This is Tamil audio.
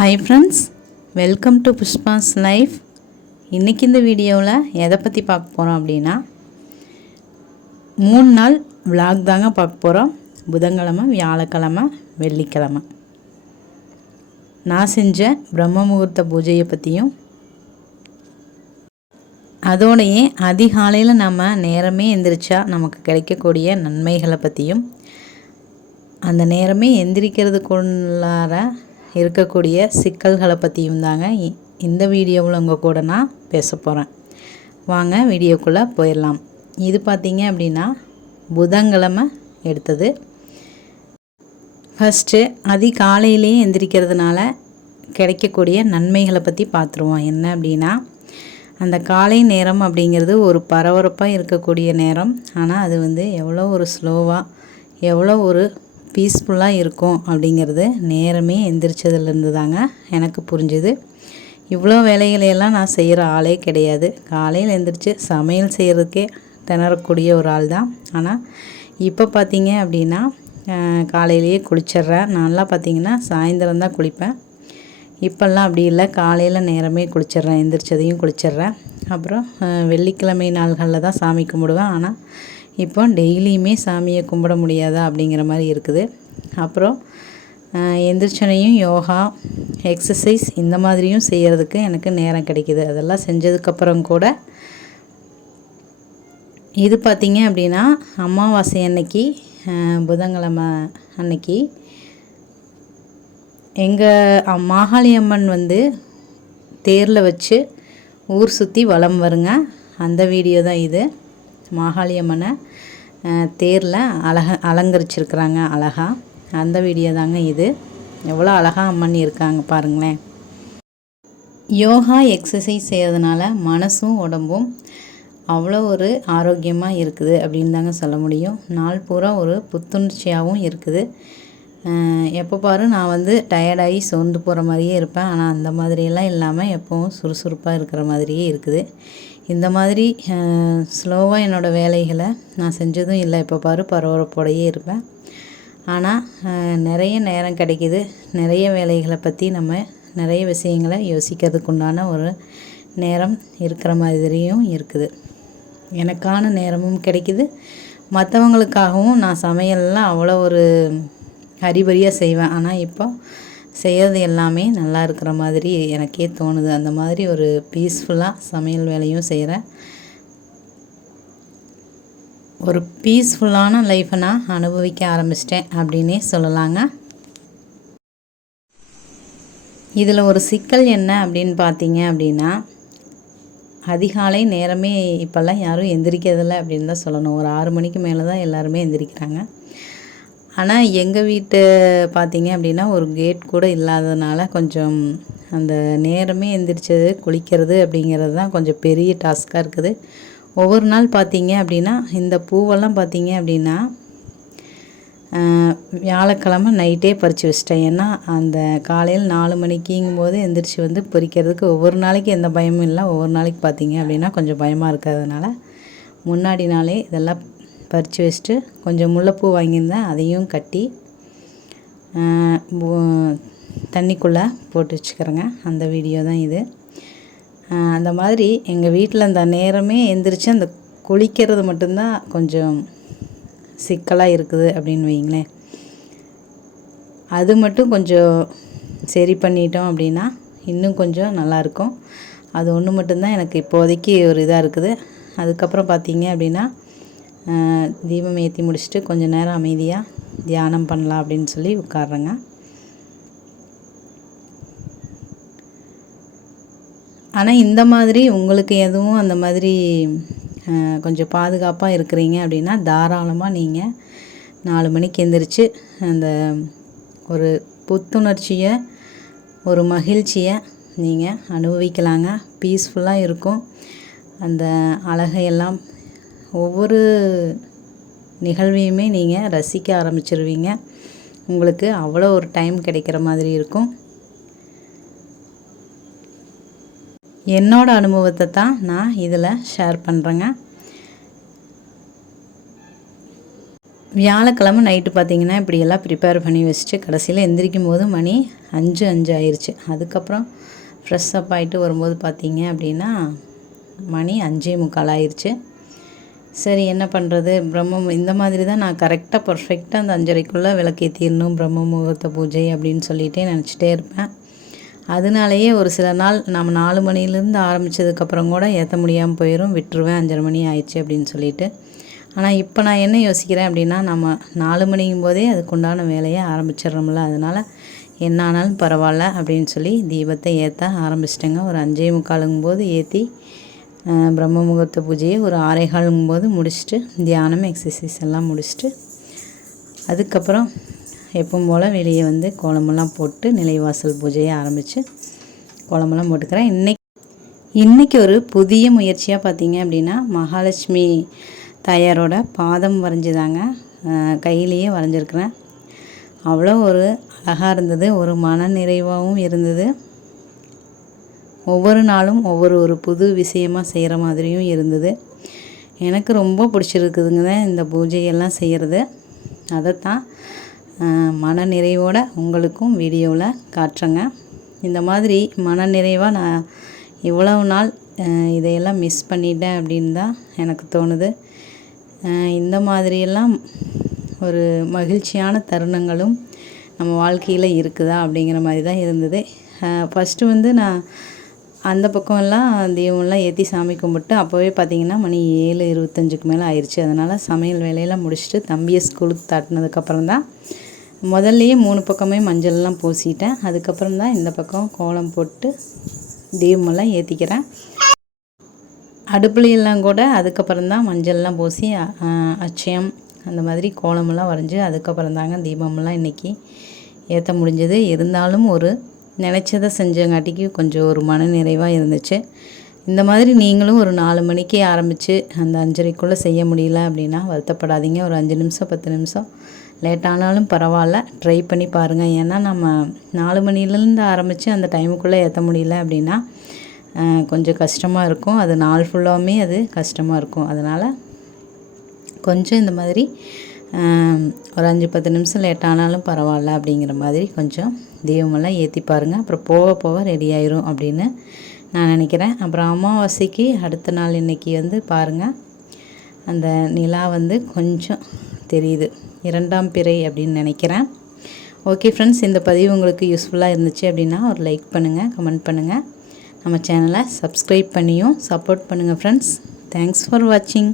Hi friends, welcome to Pushpa's life. இன்றைக்கி இந்த வீடியோவில் எதை பற்றி பார்க்க போகிறோம் அப்படின்னா 3 நாள் விளாக் தாங்க பார்க்க போகிறோம். புதன்கிழமை, வியாழக்கிழமை, வெள்ளிக்கிழமை நான் செஞ்ச பிரம்ம முகூர்த்த பூஜையை பற்றியும், அதோடையே அதிகாலையில் நம்ம நேரமே எந்திரிச்சா நமக்கு கிடைக்கக்கூடிய நன்மைகளை பற்றியும், அந்த நேரமே எந்திரிக்கிறதுக்குள்ளார இருக்கக்கூடிய சிக்கல்களை பற்றியும் தாங்க இந்த வீடியோவில் உங்கள் கூட நான் பேச போகிறேன். வாங்க வீடியோக்குள்ளே போயிடலாம். இது பார்த்திங்க அப்படின்னா புதன்கிழமை எடுத்தது. ஃபஸ்ட்டு அதிகாலையிலேயே எந்திரிக்கிறதுனால கிடைக்கக்கூடிய நன்மைகளை பற்றி பார்த்துருவோம். என்ன அப்படின்னா, அந்த காலை நேரம் அப்படிங்கிறது ஒரு பரபரப்பாக இருக்கக்கூடிய நேரம். ஆனால் அது எவ்வளோ ஒரு ஸ்லோவாக, எவ்வளோ ஒரு பீஸ்ஃபுல்லாக இருக்கும் அப்படிங்கிறது நேரமே எந்திரிச்சதுலேருந்து தாங்க எனக்கு புரிஞ்சுது. இவ்வளோ வேலைகளையெல்லாம் நான் செய்கிற ஆளே கிடையாது. காலையில் எந்திரிச்சு சமையல் செய்கிறதுக்கே திணறக்கூடிய ஒரு ஆள் தான். ஆனால் இப்போ பார்த்திங்க அப்படின்னா காலையிலேயே குளிச்சிட்றேன். நான்லாம் பார்த்திங்கன்னா சாயந்தரம் தான் குளிப்பேன். இப்போல்லாம் அப்படி இல்லை, காலையில் நேரமே குளிச்சிட்றேன். எந்திரிச்சதையும் குளிச்சிட்றேன். அப்புறம் வெள்ளிக்கிழமை நாள்களில் தான் சாமி கும்பிடுவேன். ஆனால் இப்போ டெய்லியுமே சாமியை கும்பிட முடியாதா அப்படிங்கிற மாதிரி இருக்குது. அப்புறம் எந்திரிச்சனையும் யோகா, எக்ஸசைஸ் இந்த மாதிரியும் செய்கிறதுக்கு எனக்கு நேரம் கிடைக்கிது. அதெல்லாம் செஞ்சதுக்கப்புறம் கூட இது பார்த்திங்க அப்படின்னா அமாவாசை அன்னைக்கு, புதன்கிழமை அன்னைக்கு எங்கள் மாகாளி அம்மன் தேரில் வச்சு ஊர் சுற்றி வலம் வருங்க. அந்த வீடியோ தான் இது. மாகாளி அம்மனை தேரில் அலங்கரிச்சிருக்கிறாங்க அழகாக. அந்த வீடியோ தாங்க இது. எவ்வளோ அழகாக அம்மன் இருக்காங்க பாருங்களேன். யோகா, எக்ஸசைஸ் செய்கிறதுனால மனசும் உடம்பும் அவ்வளோ ஒரு ஆரோக்கியமாக இருக்குது அப்படின்னு தாங்க சொல்ல முடியும். நாள் பூரா ஒரு புத்துணர்ச்சியாகவும் இருக்குது. எப்போ பாரு நான் டயர்டாகி சோர்ந்து போகிற மாதிரியே இருப்பேன். ஆனால் அந்த மாதிரியெல்லாம் இல்லாமல் எப்போவும் சுறுசுறுப்பாக இருக்கிற மாதிரியே இருக்குது. இந்த மாதிரி ஸ்லோவாக என்னோடய வேலைகளை நான் செஞ்சதும் இல்லை. எப்போ பாரு பரபரப்போடையே இருப்பேன். ஆனால் நிறைய நேரம் கிடைக்கிது. நிறைய வேலைகளை பற்றி நம்ம நிறைய விஷயங்களை யோசிக்கிறதுக்கு உண்டான ஒரு நேரம் இருக்கிற மாதிரியும் இருக்குது. எனக்கான நேரமும் கிடைக்கிது. மற்றவங்களுக்காகவும் நான் சமையல்லாம் அவ்வளோ ஒரு ஹரிபரியாக செய்வேன். ஆனால் இப்போ செய்கிறது எல்லாமே நல்லா இருக்கிற மாதிரி எனக்கே தோணுது. அந்த மாதிரி ஒரு பீஸ்ஃபுல்லாக சமையல் வேலையும் செய்கிறேன். ஒரு பீஸ்ஃபுல்லான லைஃப்பை நான் அனுபவிக்க ஆரம்பிச்சிட்டேன் அப்படின்னே சொல்லலாங்க. இதில் ஒரு சிக்கல் என்ன அப்படின்னு பார்த்தீங்க அப்படின்னா, அதிகாலை நேரமே இப்போல்லாம் யாரும் எந்திரிக்கிறதில்ல அப்படின்னு தான் சொல்லணும். ஒரு 6 மணிக்கு மேலே தான் எல்லாருமே எந்திரிக்கிறாங்க. ஆனால் எங்கள் வீட்டு பார்த்திங்க அப்படின்னா ஒரு கேட் கூட இல்லாததுனால கொஞ்சம் அந்த நேரமே எந்திரிச்சது குளிக்கிறது அப்படிங்கிறது தான் கொஞ்சம் பெரிய டாஸ்க்காக இருக்குது. ஒவ்வொரு நாள் பார்த்திங்க அப்படின்னா இந்த பூவெல்லாம் பார்த்திங்க அப்படின்னா வியாழக்கிழமை நைட்டே பறித்து வச்சிட்டேன். ஏன்னா அந்த காலையில் 4 மணிக்குங்கும்போது எந்திரிச்சு பறிக்கிறதுக்கு ஒவ்வொரு நாளைக்கு எந்த பயமும் இல்லை. ஒவ்வொரு நாளைக்கு பார்த்திங்க அப்படின்னா கொஞ்சம் பயமாக இருக்கிறதுனால முன்னாடி நாளே இதெல்லாம் பறித்து வச்சுட்டு கொஞ்சம் முல்லைப்பூ வாங்கியிருந்தேன். அதையும் கட்டி தண்ணிக்குள்ளே போட்டு வச்சுக்கிறேங்க. அந்த வீடியோ தான் இது. அந்த மாதிரி எங்கள் வீட்டில் அந்த நேரமே எந்திரிச்சு அந்த குளிக்கிறது மட்டும்தான் கொஞ்சம் சிக்கலாக இருக்குது அப்படின்னு வைங்களேன். அது மட்டும் கொஞ்சம் சரி பண்ணிட்டோம் அப்படின்னா இன்னும் கொஞ்சம் நல்லாயிருக்கும். அது ஒன்று மட்டும்தான் எனக்கு இப்போதைக்கு ஒரு இதாக இருக்குது. அதுக்கப்புறம் பார்த்திங்க அப்படின்னா தீபம் ஏற்றி முடிச்சுட்டு கொஞ்சம் நேரம் அமைதியாக தியானம் பண்ணலாம் அப்படின்னு சொல்லி உட்கார்றேங்க. ஆனால் இந்த மாதிரி உங்களுக்கு எதுவும் அந்த மாதிரி கொஞ்சம் பாதுகாப்பாக இருக்கிறீங்க அப்படின்னா தாராளமாக நீங்கள் 4 மணிக்கு எந்திரிச்சு அந்த ஒரு புத்துணர்ச்சியை, ஒரு மகிழ்ச்சியை நீங்கள் அனுபவிக்கலாங்க. பீஸ்ஃபுல்லாக இருக்கும். அந்த அழகையெல்லாம் ஒவ்வொரு நிகழ்வையுமே நீங்கள் ரசிக்க ஆரம்பிச்சிருவீங்க. உங்களுக்கு அவ்வளோ ஒரு டைம் கிடைக்கிற மாதிரி இருக்கும். என்னோடய அனுபவத்தை தான் நான் இதில் ஷேர் பண்ணுறேங்க. வியாழக்கிழமை நைட்டு பார்த்திங்கன்னா இப்படியெல்லாம் ப்ரிப்பேர் பண்ணி வச்சுட்டு கடைசியில் எந்திரிக்கும் போது மணி 5 ஆயிடுச்சு. அதுக்கப்புறம் ஃப்ரெஷ் அப் ஆகிட்டு வரும்போது பார்த்திங்க அப்படின்னா மணி 5:45 ஆயிடுச்சு. சரி என்ன பண்ணுறது, இந்த மாதிரி தான் நான் கரெக்டாக பர்ஃபெக்டாக அந்த 5:30க்குள்ளே விளக்கேற்றிடணும் பிரம்ம முகூர்த்த பூஜை அப்படின்னு சொல்லிகிட்டே நினச்சிட்டே இருப்பேன். அதனாலேயே ஒரு சில நாள் நம்ம 4 மணிலேருந்து ஆரம்பித்ததுக்கப்புறம் கூட ஏற்ற முடியாமல் போயிடும், விட்டுருவேன் 5:30 மணி ஆயிடுச்சு அப்படின்னு சொல்லிட்டு. ஆனால் இப்போ நான் என்ன யோசிக்கிறேன் அப்படின்னா, நம்ம 4 மணிக்கும் போதே அதுக்குண்டான வேலையை ஆரம்பிச்சிடுறோம்ல, அதனால் என்ன ஆனாலும் பரவாயில்ல அப்படின்னு சொல்லி தீபத்தை ஏற்ற ஆரம்பிச்சிட்டேங்க. ஒரு 5:45 போது ஏற்றி பிரம்ம முகூர்த்த பூஜையை ஒரு 6:15 போது முடிச்சுட்டு தியானம் எக்ஸசைஸ் எல்லாம் முடிச்சுட்டு அதுக்கப்புறம் எப்பவும் போல் வெளியே வந்து கோலமெல்லாம் போட்டு நிலைவாசல் பூஜையை ஆரம்பித்து கோலமெல்லாம் போட்டுக்கிறேன். இன்றைக்கி ஒரு புதிய முயற்சியாக பார்த்திங்க அப்படின்னா மகாலட்சுமி தாயாரோட பாதம் வரைஞ்சிதாங்க கையிலேயே வரைஞ்சிருக்கிறேன். அவ்வளோ ஒரு அழகாக இருந்தது, ஒரு மன நிறைவாகவும் இருந்தது. ஒவ்வொரு நாளும் ஒரு புது விஷயமாக செய்கிற மாதிரியும் இருந்தது. எனக்கு ரொம்ப பிடிச்சிருக்குதுங்க இந்த பூஜையெல்லாம் செய்கிறது. அதைத்தான் மன நிறைவோடு உங்களுக்கும் வீடியோவில் காட்டுறேங்க. இந்த மாதிரி மன நிறைவாக நான் இவ்வளவு நாள் இதையெல்லாம் மிஸ் பண்ணிட்டேன் அப்படின்னு தான் எனக்கு தோணுது. இந்த மாதிரியெல்லாம் ஒரு மகிழ்ச்சியான தருணங்களும் நம்ம வாழ்க்கையில் இருக்குதா அப்படிங்கிற மாதிரி தான் இருந்தது. ஃபஸ்ட்டு வந்து நான் அந்த பக்கமெல்லாம் தீபம்லாம் ஏற்றி சாமி கும்பிட்டு அப்போவே பார்த்திங்கன்னா மணி 7:25க்கு மேலே ஆயிடுச்சு. அதனால் சமையல் வேலையெல்லாம் முடிச்சுட்டு தம்பியை ஸ்கூலுக்கு தாட்டினதுக்கப்புறம் தான் முதல்லையே 3 பக்கமே மஞ்சள்லாம் பூசிட்டேன். அதுக்கப்புறம் தான் இந்த பக்கம் கோலம் போட்டு தீபமெல்லாம் ஏற்றிக்கிறேன். அடுப்புலையெல்லாம் கூட அதுக்கப்புறம் தான் மஞ்சள்லாம் பூசி அச்சயம் அந்த மாதிரி கோலமெல்லாம் வரைஞ்சி அதுக்கப்புறம் தாங்க தீபமெல்லாம் இன்றைக்கி ஏற்ற முடிஞ்சது. இருந்தாலும் ஒரு நினச்சதை செஞ்சங்காட்டிக்கு கொஞ்சம் ஒரு மன நிறைவாக இருந்துச்சு. இந்த மாதிரி நீங்களும் ஒரு 4 மணிக்கு ஆரம்பித்து அந்த 5:30க்குள்ளே செய்ய முடியல அப்படின்னா வருத்தப்படாதீங்க. ஒரு 5 நிமிஷம் 10 நிமிஷம் லேட்டானாலும் பரவாயில்ல, ட்ரை பண்ணி பாருங்கள். ஏன்னா நம்ம 4 மணிலேருந்து ஆரம்பித்து அந்த டைமுக்குள்ளே ஏற்ற முடியல அப்படின்னா கொஞ்சம் கஷ்டமாக இருக்கும். அது நாள் ஃபுல்லாகவுமே அது கஷ்டமாக இருக்கும். அதனால் கொஞ்சம் இந்த மாதிரி ஒரு 5-10 நிமிஷம் லேட் ஆனாலும் பரவாயில்ல அப்படிங்கிற மாதிரி கொஞ்சம் தீபமெல்லாம் ஏற்றி பாருங்கள். அப்புறம் போக போக ரெடி ஆயிரும் அப்படின்னு நான் நினைக்கிறேன். அப்புறம் அமாவாசைக்கு அடுத்த நாள் இன்றைக்கி வந்து பாருங்கள், அந்த நிலா வந்து கொஞ்சம் தெரியுது, 2ஆம் பிறை அப்படின்னு நினைக்கிறேன். ஓகே ஃப்ரெண்ட்ஸ், இந்த பதிவு உங்களுக்கு யூஸ்ஃபுல்லாக இருந்துச்சு அப்படின்னா ஒரு லைக் பண்ணுங்கள், கமெண்ட் பண்ணுங்கள், நம்ம சேனலை சப்ஸ்கிரைப் பண்ணியும் சப்போர்ட் பண்ணுங்கள் ஃப்ரெண்ட்ஸ். தேங்க்ஸ் ஃபார் வாட்சிங்.